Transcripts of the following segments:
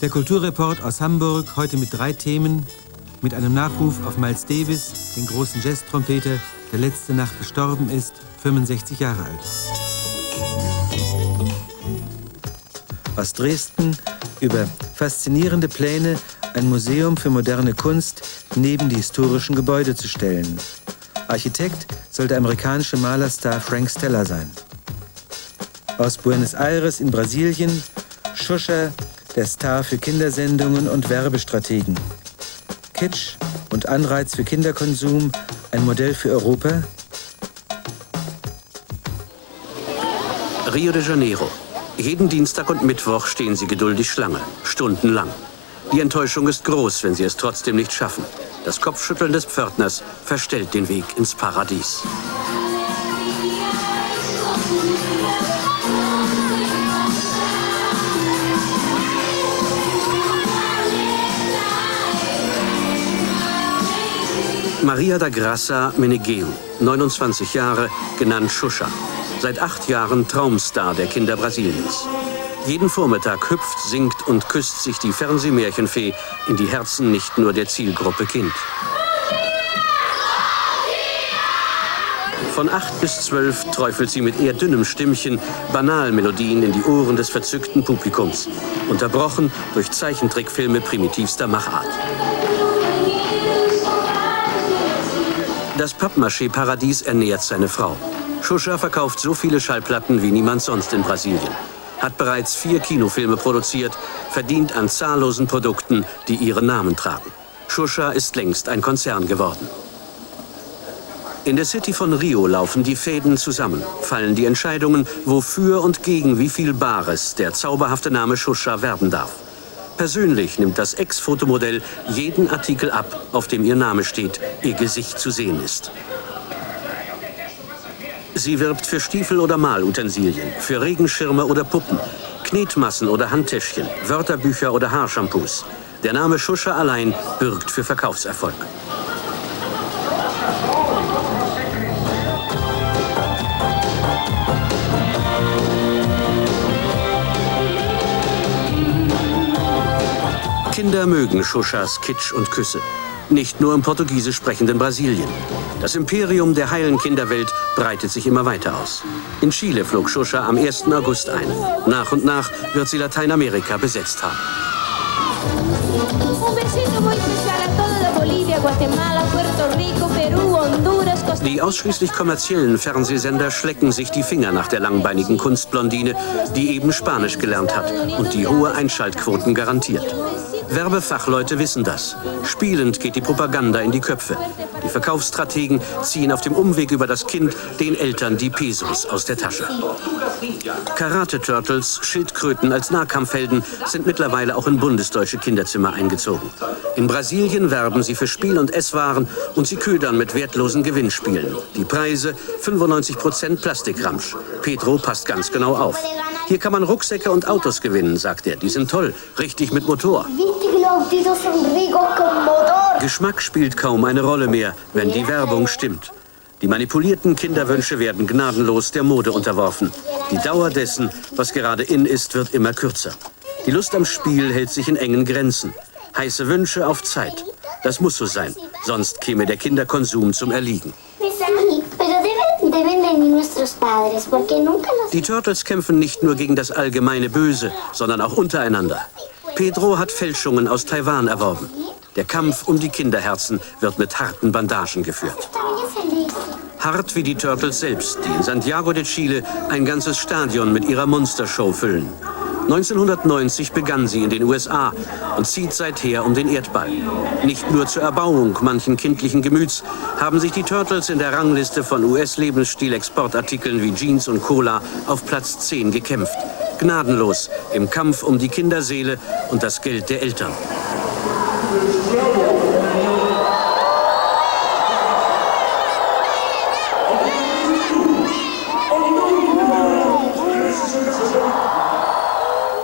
Der Kulturreport aus Hamburg, heute mit 3 Themen, mit einem Nachruf auf Miles Davis, den großen Jazz-Trompeter, der letzte Nacht gestorben ist, 65 Jahre alt. Aus Dresden über faszinierende Pläne, ein Museum für moderne Kunst neben die historischen Gebäude zu stellen. Architekt soll der amerikanische Malerstar Frank Stella sein. Aus Buenos Aires in Brasilien, Xuxa, der Star für Kindersendungen und Werbestrategen. Kitsch und Anreiz für Kinderkonsum, ein Modell für Europa? Rio de Janeiro. Jeden Dienstag und Mittwoch stehen sie geduldig Schlange, stundenlang. Die Enttäuschung ist groß, wenn sie es trotzdem nicht schaffen. Das Kopfschütteln des Pförtners verstellt den Weg ins Paradies. Maria da Graça Menegeu, 29 Jahre, genannt Xuxa. Seit 8 Jahren Traumstar der Kinder Brasiliens. Jeden Vormittag hüpft, singt und küsst sich die Fernsehmärchenfee in die Herzen nicht nur der Zielgruppe Kind. Von 8 bis 12 träufelt sie mit eher dünnem Stimmchen Banalmelodien in die Ohren des verzückten Publikums, unterbrochen durch Zeichentrickfilme primitivster Machart. Das Pappmaché-Paradies ernährt seine Frau. Xuxa verkauft so viele Schallplatten wie niemand sonst in Brasilien. Hat bereits 4 Kinofilme produziert, verdient an zahllosen Produkten, die ihren Namen tragen. Xuxa ist längst ein Konzern geworden. In der City von Rio laufen die Fäden zusammen, fallen die Entscheidungen, wofür und gegen wie viel Bares der zauberhafte Name Xuxa werben darf. Persönlich nimmt das Ex-Fotomodell jeden Artikel ab, auf dem ihr Name steht, ihr Gesicht zu sehen ist. Sie wirbt für Stiefel oder Malutensilien, für Regenschirme oder Puppen, Knetmassen oder Handtäschchen, Wörterbücher oder Haarshampoos. Der Name Xuxa allein bürgt für Verkaufserfolg. Kinder mögen Xuxas Kitsch und Küsse. Nicht nur im portugiesisch sprechenden Brasilien. Das Imperium der heilen Kinderwelt breitet sich immer weiter aus. In Chile flog Xuxa am 1. August ein. Nach und nach wird sie Lateinamerika besetzt haben. Die ausschließlich kommerziellen Fernsehsender schlecken sich die Finger nach der langbeinigen Kunstblondine, die eben Spanisch gelernt hat und die hohe Einschaltquoten garantiert. Werbefachleute wissen das. Spielend geht die Propaganda in die Köpfe. Die Verkaufsstrategen ziehen auf dem Umweg über das Kind den Eltern die Pesos aus der Tasche. Karate-Turtles, Schildkröten als Nahkampfhelden sind mittlerweile auch in bundesdeutsche Kinderzimmer eingezogen. In Brasilien werben sie für Spiel- und Esswaren und sie ködern mit wertlosen Gewinnspielen. Die Preise 95% Plastikramsch. Pedro passt ganz genau auf. Hier kann man Rucksäcke und Autos gewinnen, sagt er. Die sind toll, richtig mit Motor. Geschmack spielt kaum eine Rolle mehr, wenn die Werbung stimmt. Die manipulierten Kinderwünsche werden gnadenlos der Mode unterworfen. Die Dauer dessen, was gerade in ist, wird immer kürzer. Die Lust am Spiel hält sich in engen Grenzen. Heiße Wünsche auf Zeit. Das muss so sein, sonst käme der Kinderkonsum zum Erliegen. Die Turtles kämpfen nicht nur gegen das allgemeine Böse, sondern auch untereinander. Pedro hat Fälschungen aus Taiwan erworben. Der Kampf um die Kinderherzen wird mit harten Bandagen geführt. Hart wie die Turtles selbst, die in Santiago de Chile ein ganzes Stadion mit ihrer Monstershow füllen. 1990 begann sie in den USA und zieht seither um den Erdball. Nicht nur zur Erbauung manchen kindlichen Gemüts haben sich die Turtles in der Rangliste von US-Lebensstil-Exportartikeln wie Jeans und Cola auf Platz 10 gekämpft. Gnadenlos im Kampf um die Kinderseele und das Geld der Eltern.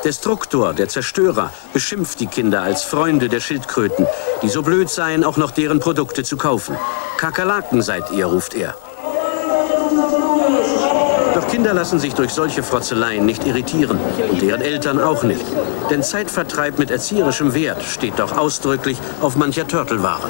Destruktor, der Zerstörer, beschimpft die Kinder als Freunde der Schildkröten, die so blöd seien, auch noch deren Produkte zu kaufen. Kakerlaken seid ihr, ruft er. Doch Kinder lassen sich durch solche Frotzeleien nicht irritieren und deren Eltern auch nicht. Denn Zeitvertreib mit erzieherischem Wert steht doch ausdrücklich auf mancher Turtelware.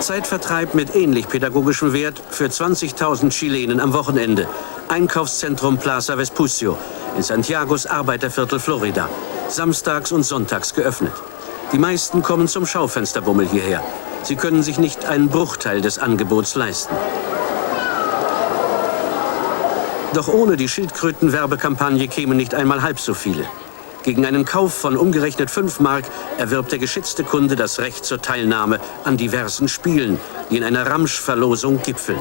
Zeitvertreib mit ähnlich pädagogischem Wert für 20.000 Chilenen am Wochenende. Einkaufszentrum Plaza Vespucio in Santiagos Arbeiterviertel Florida. Samstags und sonntags geöffnet. Die meisten kommen zum Schaufensterbummel hierher. Sie können sich nicht einen Bruchteil des Angebots leisten. Doch ohne die Schildkröten-Werbekampagne kämen nicht einmal halb so viele. Gegen einen Kauf von umgerechnet 5 Mark erwirbt der geschätzte Kunde das Recht zur Teilnahme an diversen Spielen, die in einer Ramsch-Verlosung gipfeln.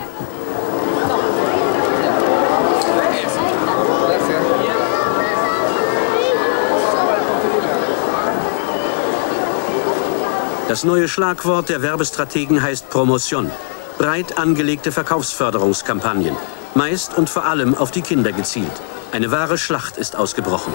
Das neue Schlagwort der Werbestrategen heißt Promotion. Breit angelegte Verkaufsförderungskampagnen. Meist und vor allem auf die Kinder gezielt. Eine wahre Schlacht ist ausgebrochen.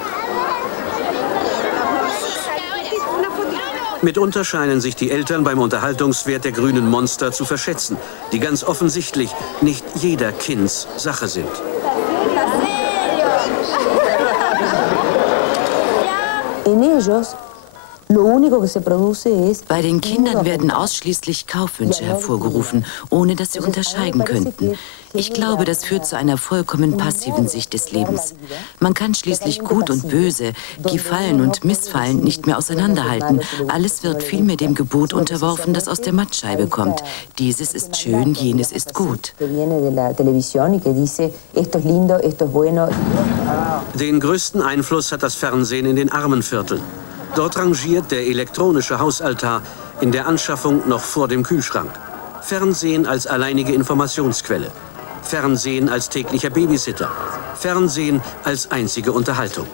Mitunter scheinen sich die Eltern beim Unterhaltungswert der grünen Monster zu verschätzen, die ganz offensichtlich nicht jeder Kinds Sache sind. Bei den Kindern werden ausschließlich Kaufwünsche hervorgerufen, ohne dass sie unterscheiden könnten. Ich glaube, das führt zu einer vollkommen passiven Sicht des Lebens. Man kann schließlich Gut und Böse, Gefallen und Missfallen nicht mehr auseinanderhalten. Alles wird vielmehr dem Gebot unterworfen, das aus der Mattscheibe kommt. Dieses ist schön, jenes ist gut. Den größten Einfluss hat das Fernsehen in den Armenvierteln. Dort rangiert der elektronische Hausaltar in der Anschaffung noch vor dem Kühlschrank. Fernsehen als alleinige Informationsquelle. Fernsehen als täglicher Babysitter. Fernsehen als einzige Unterhaltung.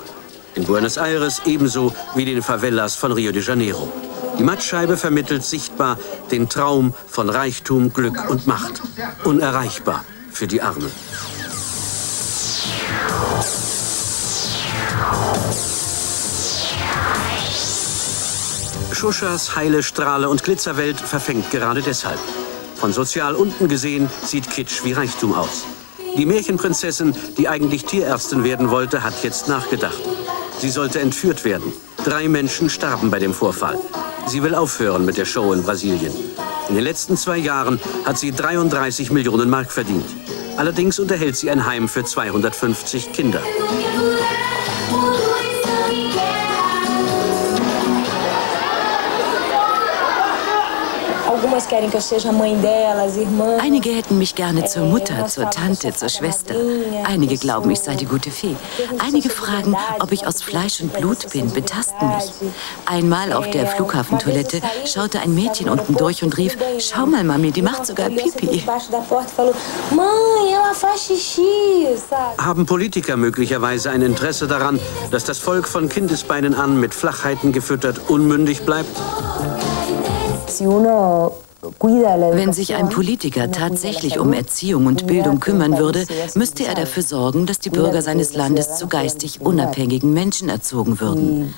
In Buenos Aires ebenso wie den Favelas von Rio de Janeiro. Die Mattscheibe vermittelt sichtbar den Traum von Reichtum, Glück und Macht. Unerreichbar für die Armen. Xuxas heile Strahle und Glitzerwelt verfängt gerade deshalb. Von sozial unten gesehen sieht Kitsch wie Reichtum aus. Die Märchenprinzessin, die eigentlich Tierärztin werden wollte, hat jetzt nachgedacht. Sie sollte entführt werden. 3 Menschen starben bei dem Vorfall. Sie will aufhören mit der Show in Brasilien. In den letzten 2 Jahren hat sie 33 Millionen Mark verdient. Allerdings unterhält sie ein Heim für 250 Kinder. Einige hätten mich gerne zur Mutter, zur Tante, zur Schwester. Einige glauben, ich sei die gute Fee. Einige fragen, ob ich aus Fleisch und Blut bin, betasten mich. Einmal auf der Flughafentoilette schaute ein Mädchen unten durch und rief, schau mal, Mami, die macht sogar Pipi. Haben Politiker möglicherweise ein Interesse daran, dass das Volk von Kindesbeinen an mit Flachheiten gefüttert unmündig bleibt? Wenn sich ein Politiker tatsächlich um Erziehung und Bildung kümmern würde, müsste er dafür sorgen, dass die Bürger seines Landes zu geistig unabhängigen Menschen erzogen würden.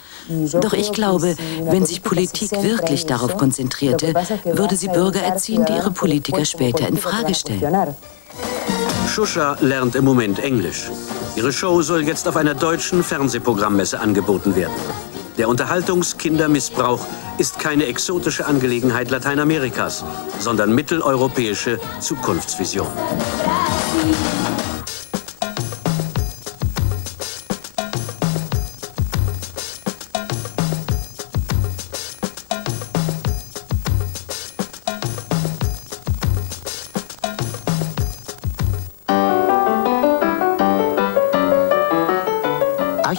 Doch ich glaube, wenn sich Politik wirklich darauf konzentrierte, würde sie Bürger erziehen, die ihre Politiker später in Frage stellen. Xuxa lernt im Moment Englisch. Ihre Show soll jetzt auf einer deutschen Fernsehprogrammmesse angeboten werden. Der Unterhaltungskindermissbrauch ist keine exotische Angelegenheit Lateinamerikas, sondern mitteleuropäische Zukunftsvision.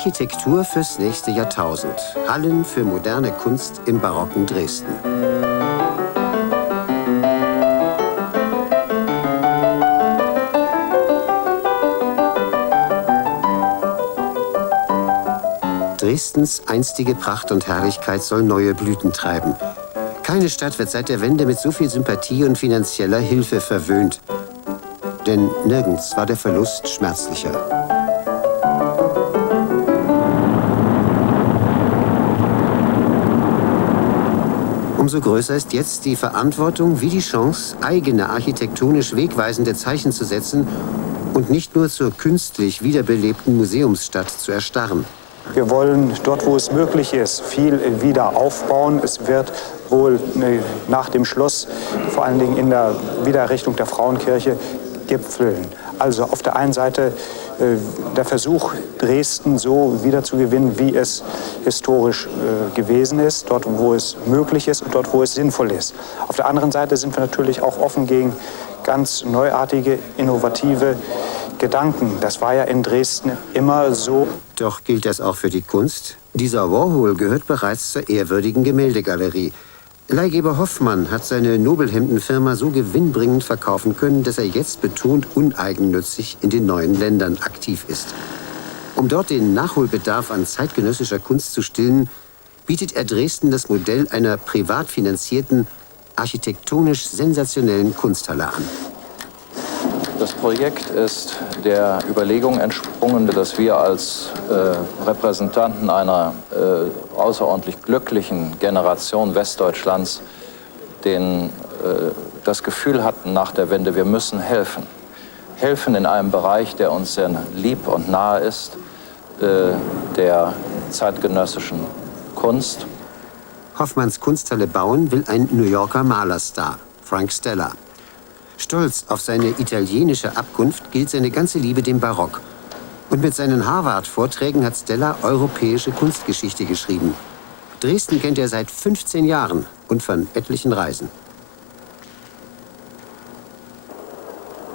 Architektur fürs nächste Jahrtausend. Hallen für moderne Kunst im barocken Dresden. Dresdens einstige Pracht und Herrlichkeit soll neue Blüten treiben. Keine Stadt wird seit der Wende mit so viel Sympathie und finanzieller Hilfe verwöhnt. Denn nirgends war der Verlust schmerzlicher. Umso größer ist jetzt die Verantwortung wie die Chance, eigene architektonisch wegweisende Zeichen zu setzen und nicht nur zur künstlich wiederbelebten Museumsstadt zu erstarren. Wir wollen dort, wo es möglich ist, viel wieder aufbauen. Es wird wohl nach dem Schluss, vor allen Dingen in der Wiedererrichtung der Frauenkirche, gipfeln. Also auf der einen Seite der Versuch, Dresden so wiederzugewinnen, wie es historisch gewesen ist, dort, wo es möglich ist und dort, wo es sinnvoll ist. Auf der anderen Seite sind wir natürlich auch offen gegen ganz neuartige, innovative Gedanken. Das war ja in Dresden immer so. Doch gilt das auch für die Kunst? Dieser Warhol gehört bereits zur ehrwürdigen Gemäldegalerie. Leihgeber Hoffmann hat seine Nobelhemdenfirma so gewinnbringend verkaufen können, dass er jetzt betont uneigennützig in den neuen Ländern aktiv ist. Um dort den Nachholbedarf an zeitgenössischer Kunst zu stillen, bietet er Dresden das Modell einer privat finanzierten, architektonisch sensationellen Kunsthalle an. Das Projekt ist der Überlegung entsprungen, dass wir als Repräsentanten einer außerordentlich glücklichen Generation Westdeutschlands das Gefühl hatten nach der Wende, wir müssen helfen. Helfen in einem Bereich, der uns sehr lieb und nahe ist, der zeitgenössischen Kunst. Hoffmanns Kunsthalle bauen will ein New Yorker Malerstar, Frank Stella. Stolz auf seine italienische Abkunft gilt seine ganze Liebe dem Barock. Und mit seinen Harvard-Vorträgen hat Stella europäische Kunstgeschichte geschrieben. Dresden kennt er seit 15 Jahren und von etlichen Reisen.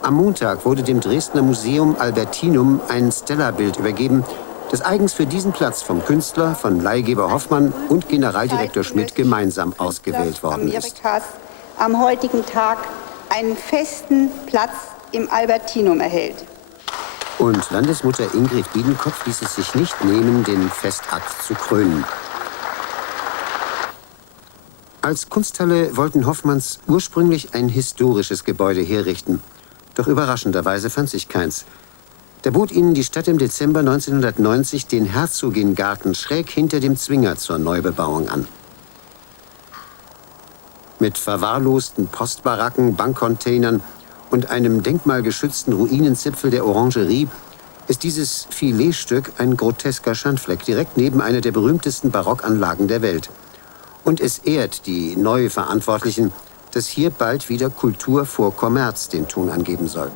Am Montag wurde dem Dresdner Museum Albertinum ein Stella-Bild übergeben, das eigens für diesen Platz vom Künstler, von Leihgeber Hoffmann und Generaldirektor Schmidt gemeinsam ausgewählt worden ist. Am heutigen Tag einen festen Platz im Albertinum erhält. Und Landesmutter Ingrid Biedenkopf ließ es sich nicht nehmen, den Festakt zu krönen. Als Kunsthalle wollten Hoffmanns ursprünglich ein historisches Gebäude herrichten. Doch überraschenderweise fand sich keins. Da bot ihnen die Stadt im Dezember 1990 den Herzogingarten schräg hinter dem Zwinger zur Neubebauung an. Mit verwahrlosten Postbaracken, Bankcontainern und einem denkmalgeschützten Ruinenzipfel der Orangerie ist dieses Filetstück ein grotesker Schandfleck direkt neben einer der berühmtesten Barockanlagen der Welt. Und es ehrt die Neuverantwortlichen, dass hier bald wieder Kultur vor Kommerz den Ton angeben soll.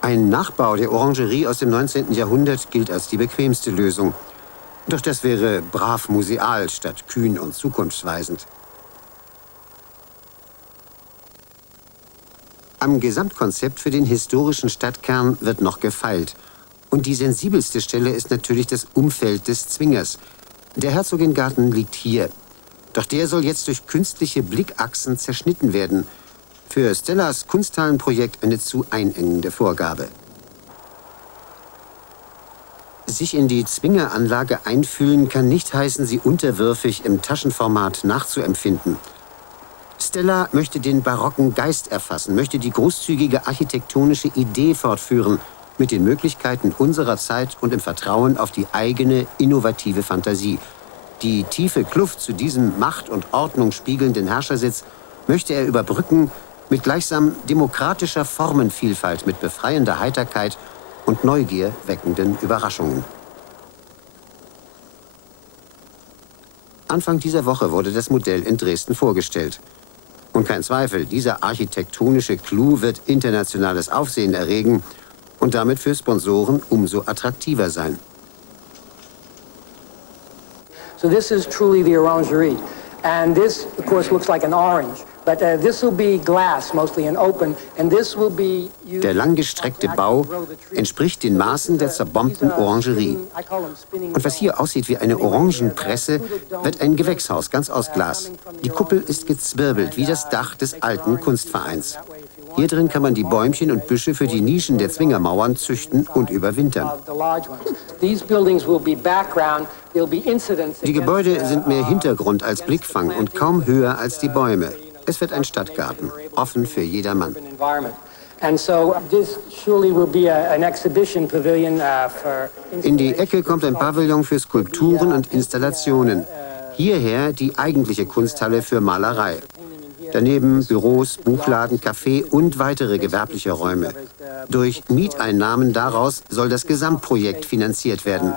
Ein Nachbau der Orangerie aus dem 19. Jahrhundert gilt als die bequemste Lösung. Doch das wäre brav museal statt kühn und zukunftsweisend. Am Gesamtkonzept für den historischen Stadtkern wird noch gefeilt. Und die sensibelste Stelle ist natürlich das Umfeld des Zwingers. Der Herzogingarten liegt hier. Doch der soll jetzt durch künstliche Blickachsen zerschnitten werden. Für Stellas Kunsthallenprojekt eine zu einengende Vorgabe. Sich in die Zwingeranlage einfühlen kann nicht heißen, sie unterwürfig im Taschenformat nachzuempfinden. Stella möchte den barocken Geist erfassen, möchte die großzügige architektonische Idee fortführen, mit den Möglichkeiten unserer Zeit und im Vertrauen auf die eigene, innovative Fantasie. Die tiefe Kluft zu diesem Macht und Ordnung spiegelnden Herrschersitz möchte er überbrücken mit gleichsam demokratischer Formenvielfalt, mit befreiender Heiterkeit und Neugier weckenden Überraschungen. Anfang dieser Woche wurde das Modell in Dresden vorgestellt. Und kein Zweifel, dieser architektonische Clou wird internationales Aufsehen erregen und damit für Sponsoren umso attraktiver sein. So this is truly the Orangerie. And this, of course, looks like an orange. But this will be glass, mostly and open. And this will be Der langgestreckte Bau entspricht den Maßen der zerbombten Orangerie. Und was hier aussieht wie eine Orangenpresse, wird ein Gewächshaus, ganz aus Glas. Die Kuppel ist gezwirbelt wie das Dach des alten Kunstvereins. Hier drin kann man die Bäumchen und Büsche für die Nischen der Zwingermauern züchten und überwintern. Die Gebäude sind mehr Hintergrund als Blickfang und kaum höher als die Bäume. Es wird ein Stadtgarten, offen für jedermann. In die Ecke kommt ein Pavillon für Skulpturen und Installationen. Hierher die eigentliche Kunsthalle für Malerei. Daneben Büros, Buchladen, Café und weitere gewerbliche Räume. Durch Mieteinnahmen daraus soll das Gesamtprojekt finanziert werden.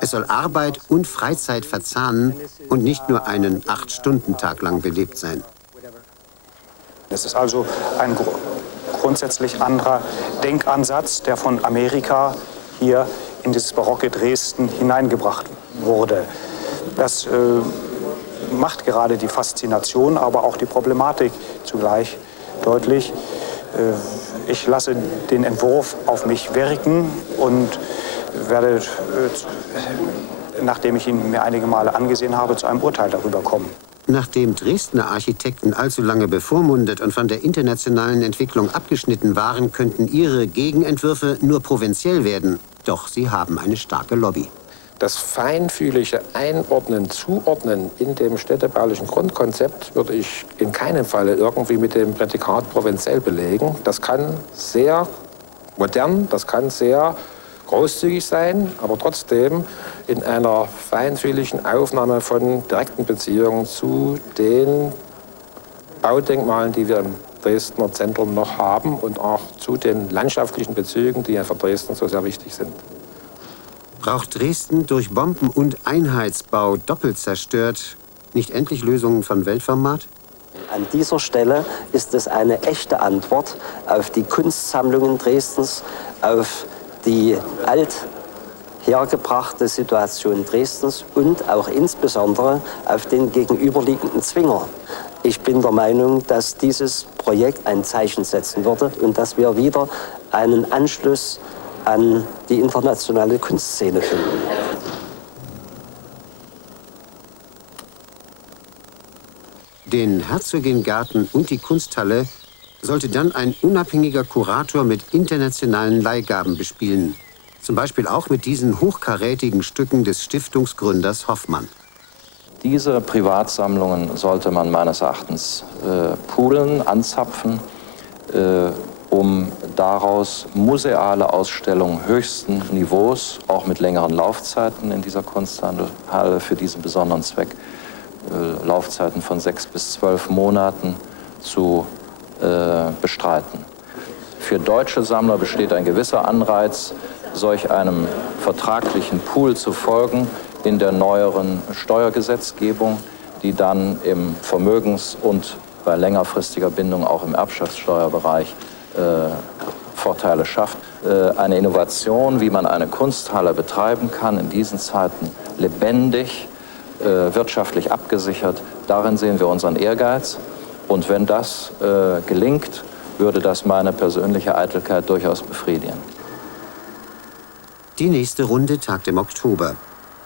Es soll Arbeit und Freizeit verzahnen und nicht nur einen 8-Stunden-Tag lang belebt sein. Es ist also ein grundsätzlich anderer Denkansatz, der von Amerika hier in dieses barocke Dresden hineingebracht wurde. Das macht gerade die Faszination, aber auch die Problematik zugleich deutlich. Ich lasse den Entwurf auf mich wirken und werde, nachdem ich ihn mir einige Male angesehen habe, zu einem Urteil darüber kommen. Nachdem Dresdner Architekten allzu lange bevormundet und von der internationalen Entwicklung abgeschnitten waren, könnten ihre Gegenentwürfe nur provinziell werden. Doch sie haben eine starke Lobby. Das feinfühlige Einordnen, Zuordnen in dem städtebaulichen Grundkonzept würde ich in keinem Falle irgendwie mit dem Prädikat provinziell belegen. Das kann sehr modern, das kann sehr großzügig sein, aber trotzdem in einer feinfühligen Aufnahme von direkten Beziehungen zu den Baudenkmalen, die wir im Dresdner Zentrum noch haben und auch zu den landschaftlichen Bezügen, die ja für Dresden so sehr wichtig sind. Braucht Dresden durch Bomben- und Einheitsbau doppelt zerstört nicht endlich Lösungen von Weltformat? An dieser Stelle ist es eine echte Antwort auf die Kunstsammlungen Dresdens, auf die althergebrachte Situation Dresdens und auch insbesondere auf den gegenüberliegenden Zwinger. Ich bin der Meinung, dass dieses Projekt ein Zeichen setzen würde und dass wir wieder einen Anschluss an die internationale Kunstszene finden. Den Herzogingarten und die Kunsthalle sollte dann ein unabhängiger Kurator mit internationalen Leihgaben bespielen. Zum Beispiel auch mit diesen hochkarätigen Stücken des Stiftungsgründers Hoffmann. Diese Privatsammlungen sollte man meines Erachtens poolen, anzapfen, um daraus museale Ausstellungen höchsten Niveaus, auch mit längeren Laufzeiten in dieser Kunsthalle für diesen besonderen Zweck, Laufzeiten von 6 bis 12 Monaten zu bestreiten. Für deutsche Sammler besteht ein gewisser Anreiz, solch einem vertraglichen Pool zu folgen in der neueren Steuergesetzgebung, die dann im Vermögens- und bei längerfristiger Bindung auch im Erbschaftssteuerbereich Vorteile schafft. Eine Innovation, wie man eine Kunsthalle betreiben kann, in diesen Zeiten lebendig, wirtschaftlich abgesichert, darin sehen wir unseren Ehrgeiz. Und wenn das gelingt, würde das meine persönliche Eitelkeit durchaus befriedigen. Die nächste Runde tagt im Oktober.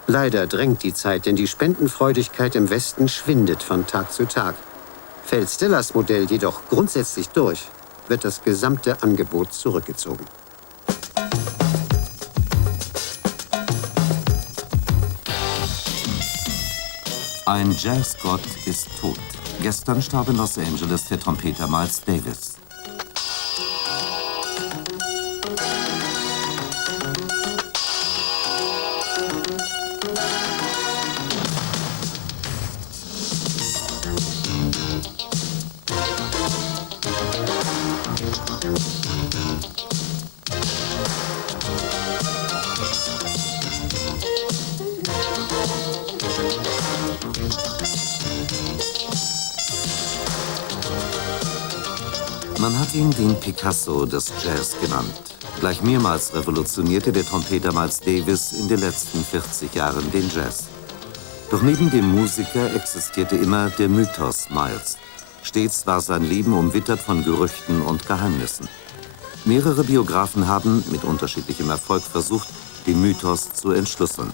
Leider drängt die Zeit, denn die Spendenfreudigkeit im Westen schwindet von Tag zu Tag. Fällt Stellers Modell jedoch grundsätzlich durch, wird das gesamte Angebot zurückgezogen. Ein Jazzgott ist tot. Gestern starb in Los Angeles der Trompeter Miles Davis. Man hat ihn den Picasso des Jazz genannt. Gleich mehrmals revolutionierte der Trompeter Miles Davis in den letzten 40 Jahren den Jazz. Doch neben dem Musiker existierte immer der Mythos Miles. Stets war sein Leben umwittert von Gerüchten und Geheimnissen. Mehrere Biografen haben mit unterschiedlichem Erfolg versucht, den Mythos zu entschlüsseln.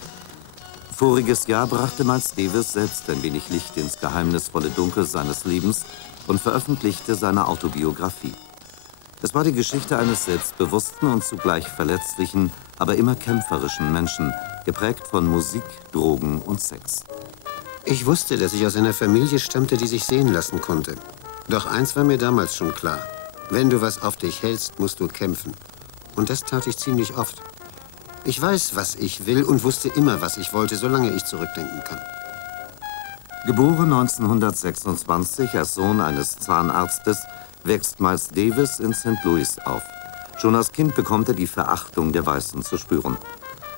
Voriges Jahr brachte Miles Davis selbst ein wenig Licht ins geheimnisvolle Dunkel seines Lebens und veröffentlichte seine Autobiografie. Es war die Geschichte eines selbstbewussten und zugleich verletzlichen, aber immer kämpferischen Menschen, geprägt von Musik, Drogen und Sex. Ich wusste, dass ich aus einer Familie stammte, die sich sehen lassen konnte. Doch eins war mir damals schon klar. Wenn du was auf dich hältst, musst du kämpfen. Und das tat ich ziemlich oft. Ich weiß, was ich will und wusste immer, was ich wollte, solange ich zurückdenken kann. Geboren 1926 als Sohn eines Zahnarztes, wächst Miles Davis in St. Louis auf. Schon als Kind bekommt er die Verachtung der Weißen zu spüren.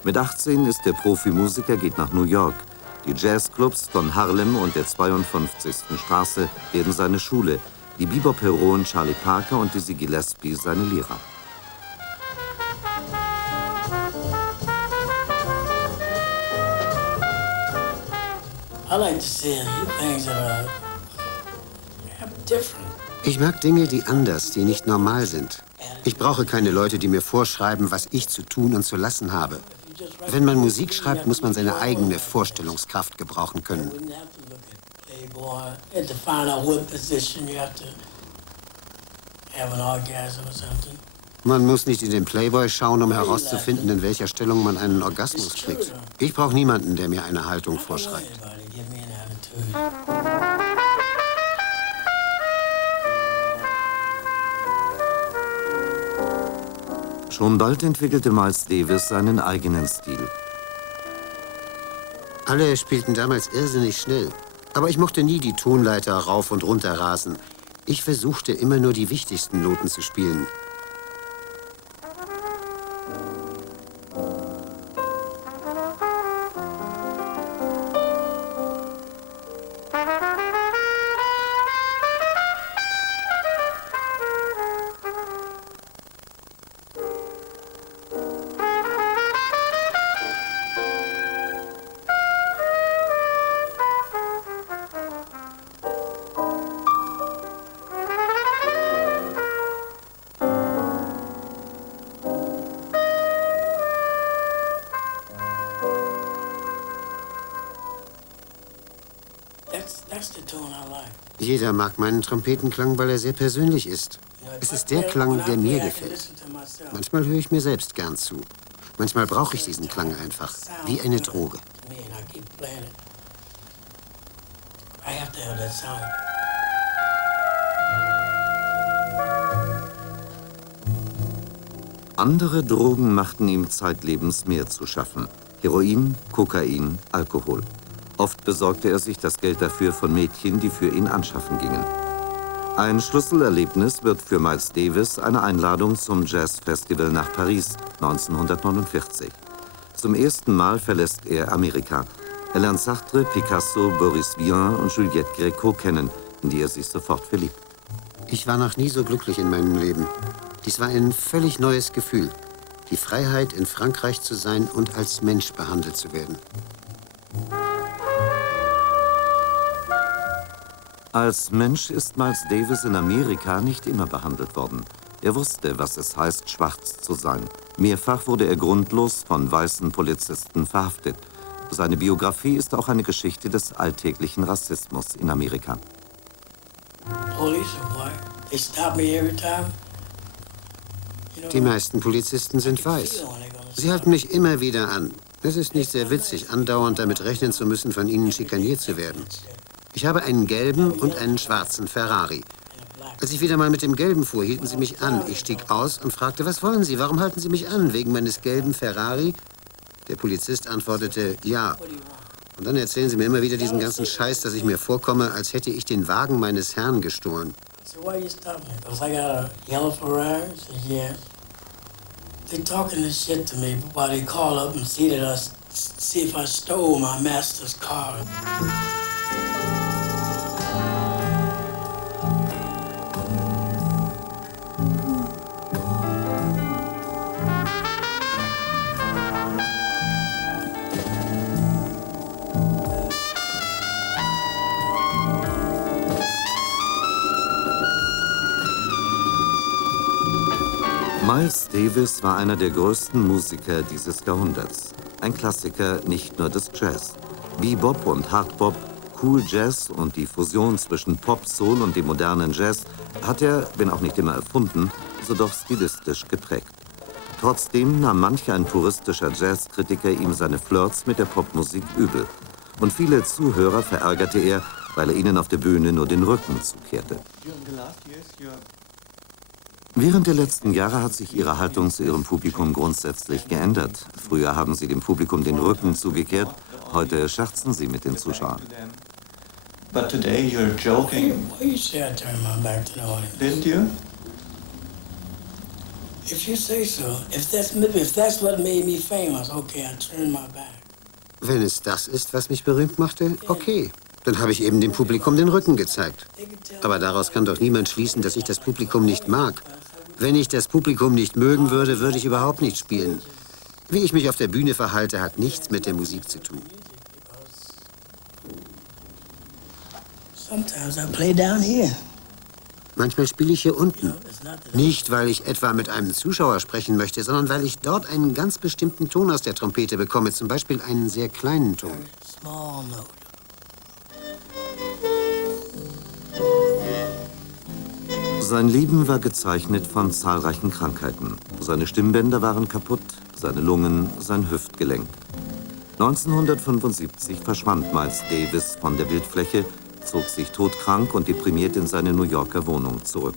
Mit 18 ist der Profimusiker, geht nach New York. Die Jazzclubs von Harlem und der 52. Straße werden seine Schule. Die Bebop-Heroen Charlie Parker und Dizzy Gillespie seine Lehrer. Ich mag Dinge, die anders, die nicht normal sind. Ich brauche keine Leute, die mir vorschreiben, was ich zu tun und zu lassen habe. Wenn man Musik schreibt, muss man seine eigene Vorstellungskraft gebrauchen können. Man muss nicht in den Playboy schauen, um herauszufinden, in welcher Stellung man einen Orgasmus kriegt. Ich brauche niemanden, der mir eine Haltung vorschreibt. Schon bald entwickelte Miles Davis seinen eigenen Stil. Alle spielten damals irrsinnig schnell. Aber ich mochte nie die Tonleiter rauf und runter rasen. Ich versuchte immer nur die wichtigsten Noten zu spielen. Jeder mag meinen Trompetenklang, weil er sehr persönlich ist. Es ist der Klang, der mir gefällt. Manchmal höre ich mir selbst gern zu. Manchmal brauche ich diesen Klang einfach, wie eine Droge. Andere Drogen machten ihm zeitlebens mehr zu schaffen. Heroin, Kokain, Alkohol. Oft besorgte er sich das Geld dafür von Mädchen, die für ihn anschaffen gingen. Ein Schlüsselerlebnis wird für Miles Davis eine Einladung zum Jazzfestival nach Paris 1949. Zum ersten Mal verlässt er Amerika. Er lernt Sartre, Picasso, Boris Vian und Juliette Gréco kennen, in die er sich sofort verliebt. Ich war noch nie so glücklich in meinem Leben. Dies war ein völlig neues Gefühl. Die Freiheit, in Frankreich zu sein und als Mensch behandelt zu werden. Als Mensch ist Miles Davis in Amerika nicht immer behandelt worden. Er wusste, was es heißt, schwarz zu sein. Mehrfach wurde er grundlos von weißen Polizisten verhaftet. Seine Biografie ist auch eine Geschichte des alltäglichen Rassismus in Amerika. Die meisten Polizisten sind weiß. Sie halten mich immer wieder an. Es ist nicht sehr witzig, andauernd damit rechnen zu müssen, von ihnen schikaniert zu werden. Ich habe einen gelben und einen schwarzen Ferrari. Als ich wieder mal mit dem Gelben fuhr, hielten sie mich an. Ich stieg aus und fragte, was wollen Sie? Warum halten Sie mich an? Wegen meines gelben Ferrari? Der Polizist antwortete, ja. Und dann erzählen sie mir immer wieder diesen ganzen Scheiß, dass ich mir vorkomme, als hätte ich den Wagen meines Herrn gestohlen. They're talking this shit to me while they call up and see if I stole my master's car. Miles Davis war einer der größten Musiker dieses Jahrhunderts. Ein Klassiker nicht nur des Jazz. Bebop und Hardbop, Cool Jazz und die Fusion zwischen Pop, Soul und dem modernen Jazz hat er, wenn auch nicht immer erfunden, so doch stilistisch geprägt. Trotzdem nahm manch ein puristischer Jazzkritiker ihm seine Flirts mit der Popmusik übel. Und viele Zuhörer verärgerte er, weil er ihnen auf der Bühne nur den Rücken zukehrte. Während der letzten Jahre hat sich ihre Haltung zu ihrem Publikum grundsätzlich geändert. Früher haben sie dem Publikum den Rücken zugekehrt, heute scherzen sie mit den Zuschauern. But today you're joking. Why you say I turned my back to the audience? Didn't you? If you say so, if that's what made me famous, okay, I turned my back. Wenn es das ist, was mich berühmt machte, okay. Dann habe ich eben dem Publikum den Rücken gezeigt. Aber daraus kann doch niemand schließen, dass ich das Publikum nicht mag. Wenn ich das Publikum nicht mögen würde, würde ich überhaupt nicht spielen. Wie ich mich auf der Bühne verhalte, hat nichts mit der Musik zu tun. Sometimes I play down here. Manchmal spiele ich hier unten. Nicht, weil ich etwa mit einem Zuschauer sprechen möchte, sondern weil ich dort einen ganz bestimmten Ton aus der Trompete bekomme. Zum Beispiel einen sehr kleinen Ton. Small note. Sein Leben war gezeichnet von zahlreichen Krankheiten. Seine Stimmbänder waren kaputt, seine Lungen, sein Hüftgelenk. 1975 verschwand Miles Davis von der Bildfläche, zog sich todkrank und deprimiert in seine New Yorker Wohnung zurück.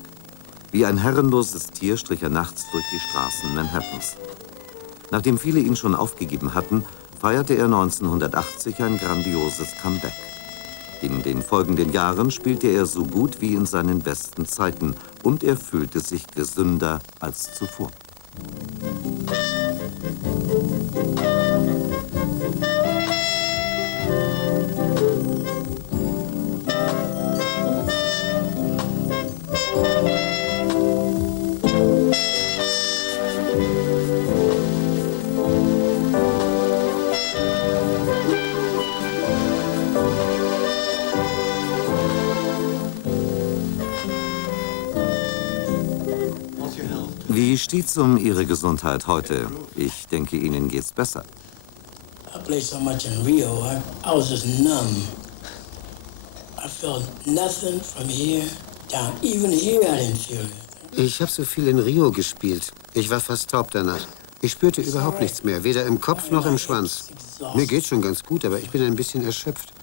Wie ein herrenloses Tier strich er nachts durch die Straßen Manhattans. Nachdem viele ihn schon aufgegeben hatten, feierte er 1980 ein grandioses Comeback. In den folgenden Jahren spielte er so gut wie in seinen besten Zeiten und er fühlte sich gesünder als zuvor. Wie steht's um Ihre Gesundheit heute? Ich denke, Ihnen geht's besser. I played so much in Rio, I was just numb. I felt nothing from here down. Even here I didn't feel it. Ich habe so viel in Rio gespielt. Ich war fast taub danach. Ich spürte überhaupt nichts mehr, weder im Kopf noch im Schwanz. Mir geht's schon ganz gut, aber ich bin ein bisschen erschöpft.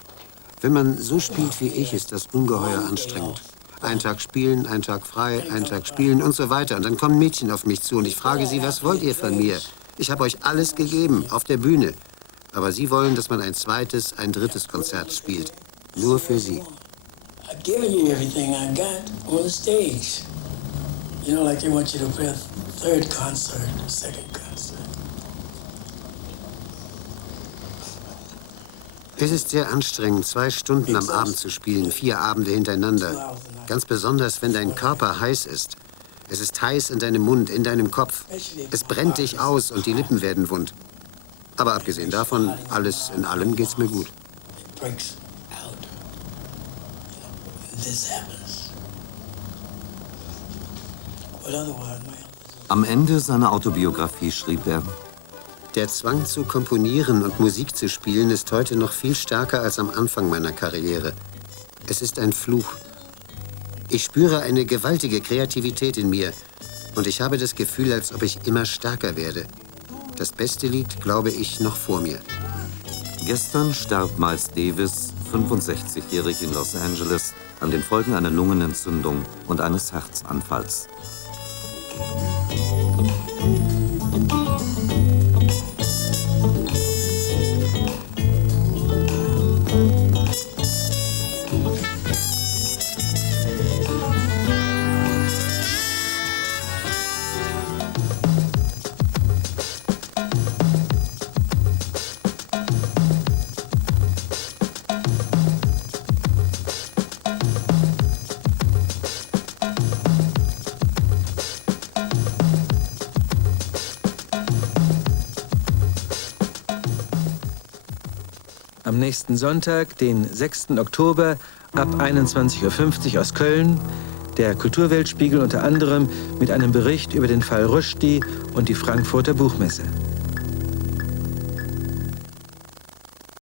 Wenn man so spielt wie ich, ist das ungeheuer anstrengend. Ein Tag spielen, ein Tag frei, ein Tag spielen und so weiter. Und dann kommen Mädchen auf mich zu und ich frage sie, was wollt ihr von mir? Ich habe euch alles gegeben, auf der Bühne. Aber sie wollen, dass man ein zweites, ein drittes Konzert spielt. Nur für sie. I've given you everything I got on the stage. You know, like they want you to play a third concert, a second concert. Es ist sehr anstrengend, 2 Stunden am Abend zu spielen, 4 Abende hintereinander. Ganz besonders, wenn dein Körper heiß ist. Es ist heiß in deinem Mund, in deinem Kopf. Es brennt dich aus und die Lippen werden wund. Aber abgesehen davon, alles in allem geht's mir gut. Am Ende seiner Autobiografie schrieb er: Der Zwang zu komponieren und Musik zu spielen ist heute noch viel stärker als am Anfang meiner Karriere. Es ist ein Fluch. Ich spüre eine gewaltige Kreativität in mir und ich habe das Gefühl, als ob ich immer stärker werde. Das Beste liegt, glaube ich, noch vor mir. Gestern starb Miles Davis, 65-jährig in Los Angeles, an den Folgen einer Lungenentzündung und eines Herzanfalls. Am nächsten Sonntag, den 6. Oktober, ab 21:50 Uhr aus Köln, der Kulturweltspiegel unter anderem mit einem Bericht über den Fall Rushdie und die Frankfurter Buchmesse.